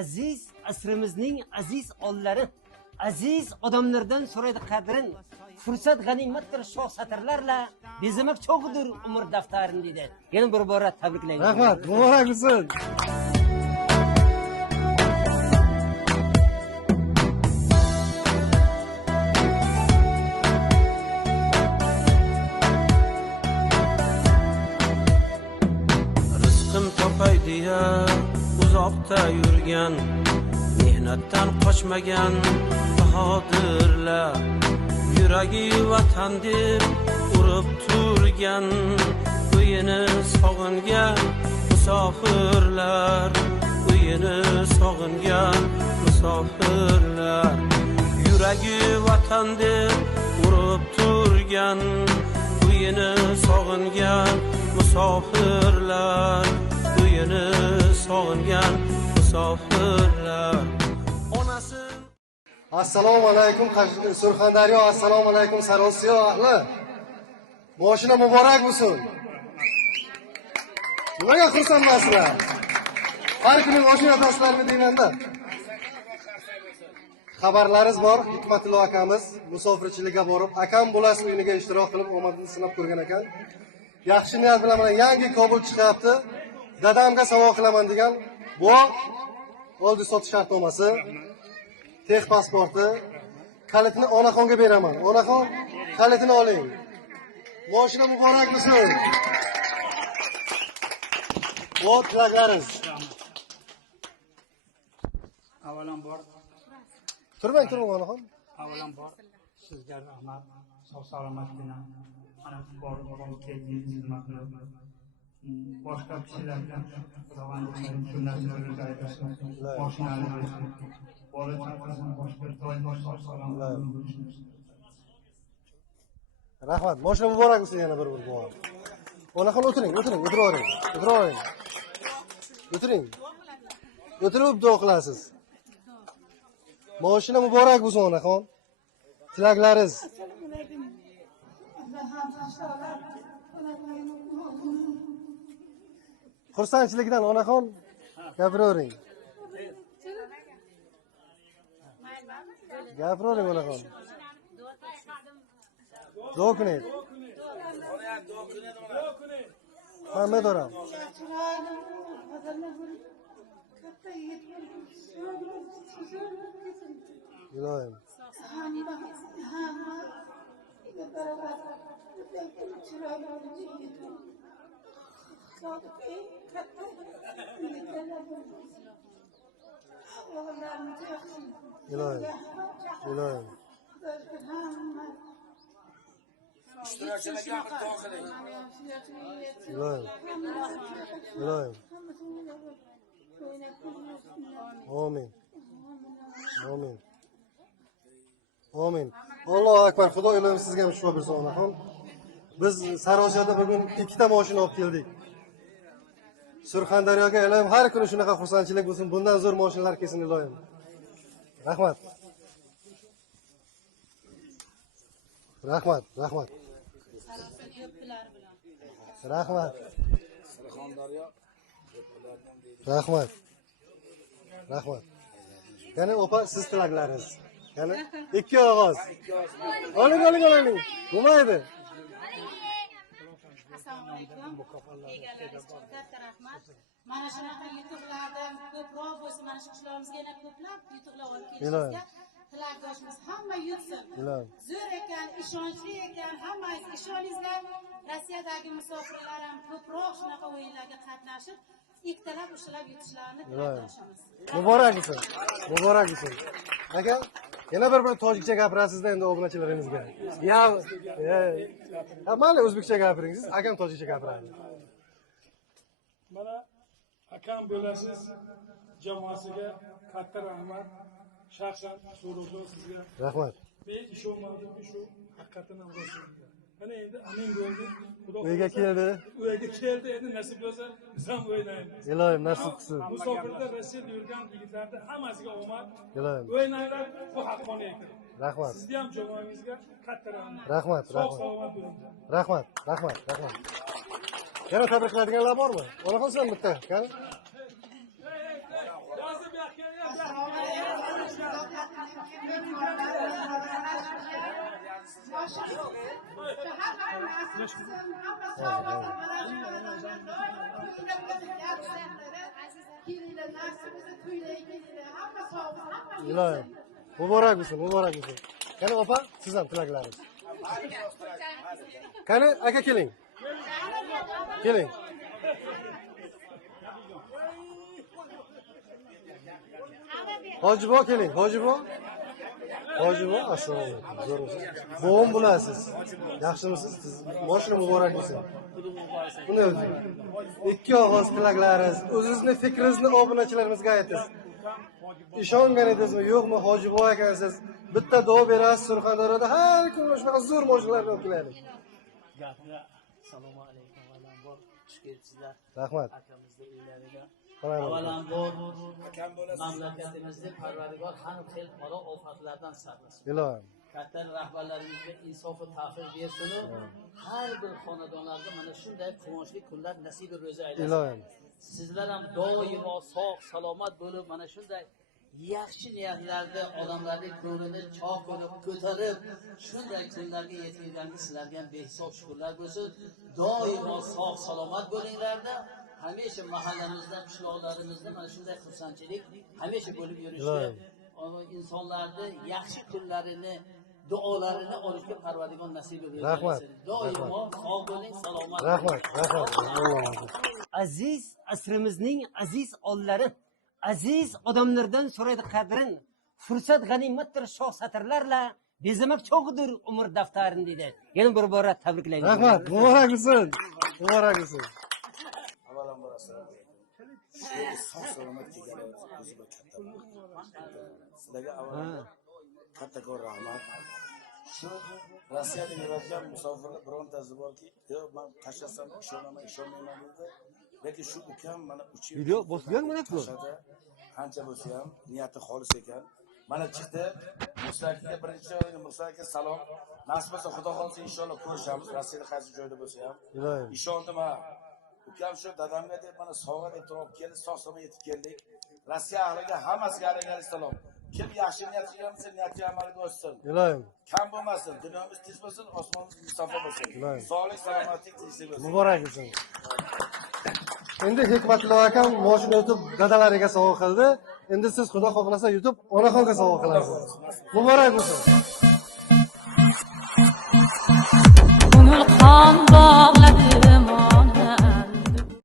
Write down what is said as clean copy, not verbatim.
aziz asrimizning aziz onlari, aziz odamlardan so'raydi qadrin. Fursat g'animatdir shoh satrlarla bezamak cho'g'idir umr daftarini dedi. Yana bir bora tabriklayman. Rahmat, muborak bo'lsin. Rizqim topay deya uzoqda yurgan, mehnatdan qochmagan bahodirlar, yuragi vatan deb urib turgan, uyini sog'ingan musofirlar, uyini sog'ingan musofirlar, yuragi vatan deb urib turgan, uyini sog'ingan musofirlar, uyini sog'ingan musofirlar. Onasi Assalomu alaykum Surxondaryo, assalomu alaykum Sarosiyo ahli. Boshina muborak bo'lsin. Nimaga xursandmasizlar? Har kuni mashina yotasizlarmi deymanda. Xabarlaringiz bor, Hikmatullo akamiz musofirchilikka borib, akam bo'lasiz uyiniga ishtirok qilib omadini sinab ko'rgan ekan. Yaxshi niyat bilan mana yangi Kobul chiqyapti. Dadamga sovg'a qilaman degan bu oldi sotish shartnomasi, tex pasporti, kalitini onaxonga beraman. Onaxon kalitini oling. Mashina muborak bo'lsin. Bu tilaklaringiz. Avvalambor Turmang onaxon. avvalambor sizga rahmat. Sog' salomatgina ana borib keldingiz xizmat qilib. Boshqa kishilarga xudovandiga shu narsani aytasiz. Moshinani bersin. Bola chaqasini boshqa doim sog' salomat bo'lsin. Rahmat. Mashina muborak bo'lsin yana bir bor. Onaxon o'tiring. O'tiravering. O'tirib duo qilasiz. Mashina muborak bo'lsin onaxon. Tilaklaringiz. Xursandchilikdan onaxon gapiravering. Onaxon. Duo qiling. Muhammad oram. Ilohim. Ilohim. Ilohim. Amin. Allohu akbar. Xudo ilohim sizga ham shifo bersin onaxon. Biz Sarosiyoda bugun 2 ta mashina olib keldik. Surxondaryoga ilohim har kuni shunaqa xursandchilik bo'lsin. Bundan zo'r mashinalar kelsin ilohim. Rahmat. Rahmat. Yana opa siz tilaklaringiz. Yana 2 og'iz. Oling. Bo'lmaydi. Assalomu alaykum. Egalaringizga katta rahmat. Mana shunaqa yutuqlardan ko'proq bo'lsin, mana shu qishlog'imizga yana ko'plab yutuqlar olib kelishingizga tilakdoshimiz hamma yutsin. Zo'r ekan, ishonchli ekan, hammangiz ishoningizlar. Rossiyadagi musofirlar ham ko'proq shunaqa o'yinlarga qatnashib, ikkitalab ushlab yutishlarini tilakdoshimiz. Muborak bo'lsin. Aka, yana bir tojikcha gapirasizda endi obunachilaringizga. Mayli o'zbekcha gapiring, siz akam tojikcha gapiradi. Mana akam bo'lasiz jamoasiga katta rahmat. Shaxsan so'rovlar sizga. Rahmat. Men ishonmadim shu haqiqatan o'zingizga. Mana endi amin bo'ldi. Xudo Uyga keldi. Endi nasib bo'lsa biz ham o'ynaymiz. Ilohim nasib qilsin. Musofirda Rossiyada yurgan yigitlarda hammasiga omad. Ilohim. O'ynanglar, bu haqqoniy ekan. Rahmat. Sizga ham jamoangizga katta rahmat. Rahmat. Sog' salomat bo'ling. Rahmat. Yana tabriklaydiganlar bormi? Onaxon sen bitta, qani? Yozib ilohim muborak bo'lsin, muborak bo'lsin. Qani opa, siz ham tilaklaringiz. Qani aka keling. Keling. Hojibo keling, hojibo. Hojibo, assalomu alaykum. Zo'rmisiz? Bo'g'im bo'lasiz. Yaxshimisiz? Siz boshqa muborak bo'lsin. Bunday o'ting. Ikki og'iz tilaklaringiz, o'zingizning fikringizni obunachilarimizga aytasiz. ishongan edingizmi yo'qmi Hojibo ekansiz. Bitta duo berasiz Surxondaryoda har kun shunaqa zo'r mo'jizalarni o'qilaylik. Assalomu alaykum avvalambor xush kelibsizlar. Rahmat. Akamizni uylariga. Avvalambor Mamlakatimizda Parvardigor har xil qaro ofatlardan saqlasin. ilohim. Katta rahbarlarimizga insof va tavfiq bersin. Har bir xonadonlarda mana shunday quvonchli kunlar nasibi ro'za aylasin. Ilohim. Sizlar ham doimo sog' salomat bo'lib mana shunday yaxshi niyatlarda odamlarning ko'nglini chog' qilib ko'tarib shunday kunlarga yetkazganki sizlarga ham behisob shukrlar bo'lsin. Doimo sog' salomat bo'linglarda. Hamisha mahallamizda, qishloqlarimizda mana shunday xursandchilik hamisha bo'lib yurishdi. insonlarni yaxshi kunlarini, duolarini olishga Parvardigor nasib etsin. Rahmat. Doimo sog' bo'ling, salomat bo'ling. Rahmat, rahmat. Aziz asrimizning aziz ollari, aziz odamlardan so'raydi qadrin. Fursat g'animatdir shoh satrlarla bezamak cho'g'idir umr daftarini dedi. Yana bir bora tabriklayman. Rahmat, muborak bo'lsin. Muborak bo'lsin. Avvalambor assalomu alaykum. Sog' salomat kelganingiz o'ziga katta rahmat. Sizlarga avvalambor kattakon rahmat. Shu Rossiyada yuradigan musofirlar birontasi borki, "Yo'q, men tashlasam ishonmayman" dedi. Lekin shu ukam mana 3 yil Video bosgan mana bu. Qancha bo'lsa ham niyati xolis ekan. Mana chiqdi. Musaga birinchi o'yin Musaga salom. Nasib bo'lsa Xudo xolsa inshaalloh ko'rishamiz. Rossiyada qaysi joyda bo'lsa ham. Ilohim. Ishondim ha. Ukam shu dadamga deb mana sovg'a deb turib keldi, sog'-salomat yetib keldik. Rossiya ahliga hammasiga alaykum. Kim yaxshi niyat qilgan bo'lsa, niyatiga amalga oshsin. Ilohim. Kam bo'lmasin, dunyomiz tinch bo'lsin, osmonimiz musaffo bo'lsin. Ilohim. Sog'lik, salomatlik tinchlik bo'lsin. Muborak bo'lsin. Endi Hikmatullo akam mashina o'tib dadalariga sovg'a qildi. Endi siz Xudo xohlasa yutib onaxonga sovg'a qilasiz. Muborak bo'lsin. Qon bog'ladi